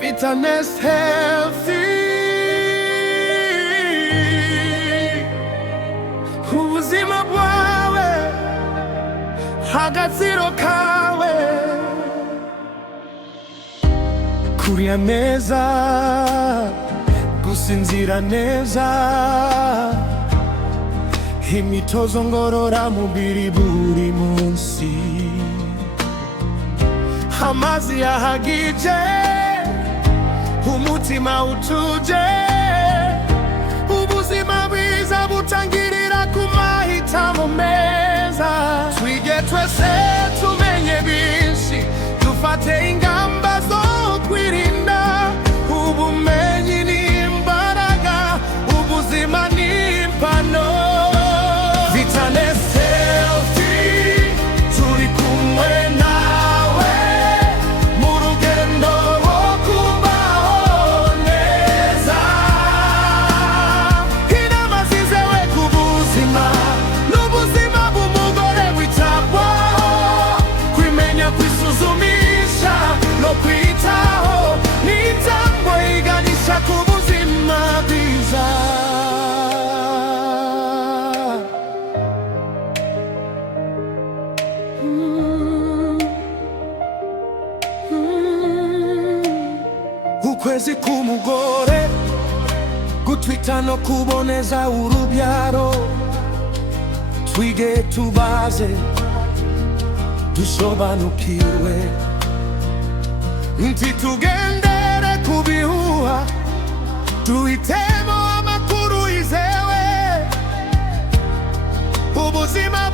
Vitanest Healthy, ubuzima bwawe agaciro kawe, kurya neza, gusinzira neza, imyitozo ngororamubiri buri munsi, amazi ahagije, umutima utuje, ubuzima bwiza butangirira ku mahitamo meza. Twige twese tumenye byinshi, dufate ingamba zo kwirinda. Ubumenyi ni imbaraga, ubuzima ni impano. Vitanest Healthy, turi kumwe nawe mu rugendo rwo kubaho neza. Inama zizewe ku buzima n'ubuzima bw'umugore witabwaho, kwimenya, kwisuzumisha no kwitaho ni intambwe iganisha ku buzima bwiza. Ukwezi k'umugore gutwita no kuboneza urubyaro, twige tubaze dusobanukirwe, ntitugendere ku bihuha, duhitemo amakuru yizewe. Ubuzima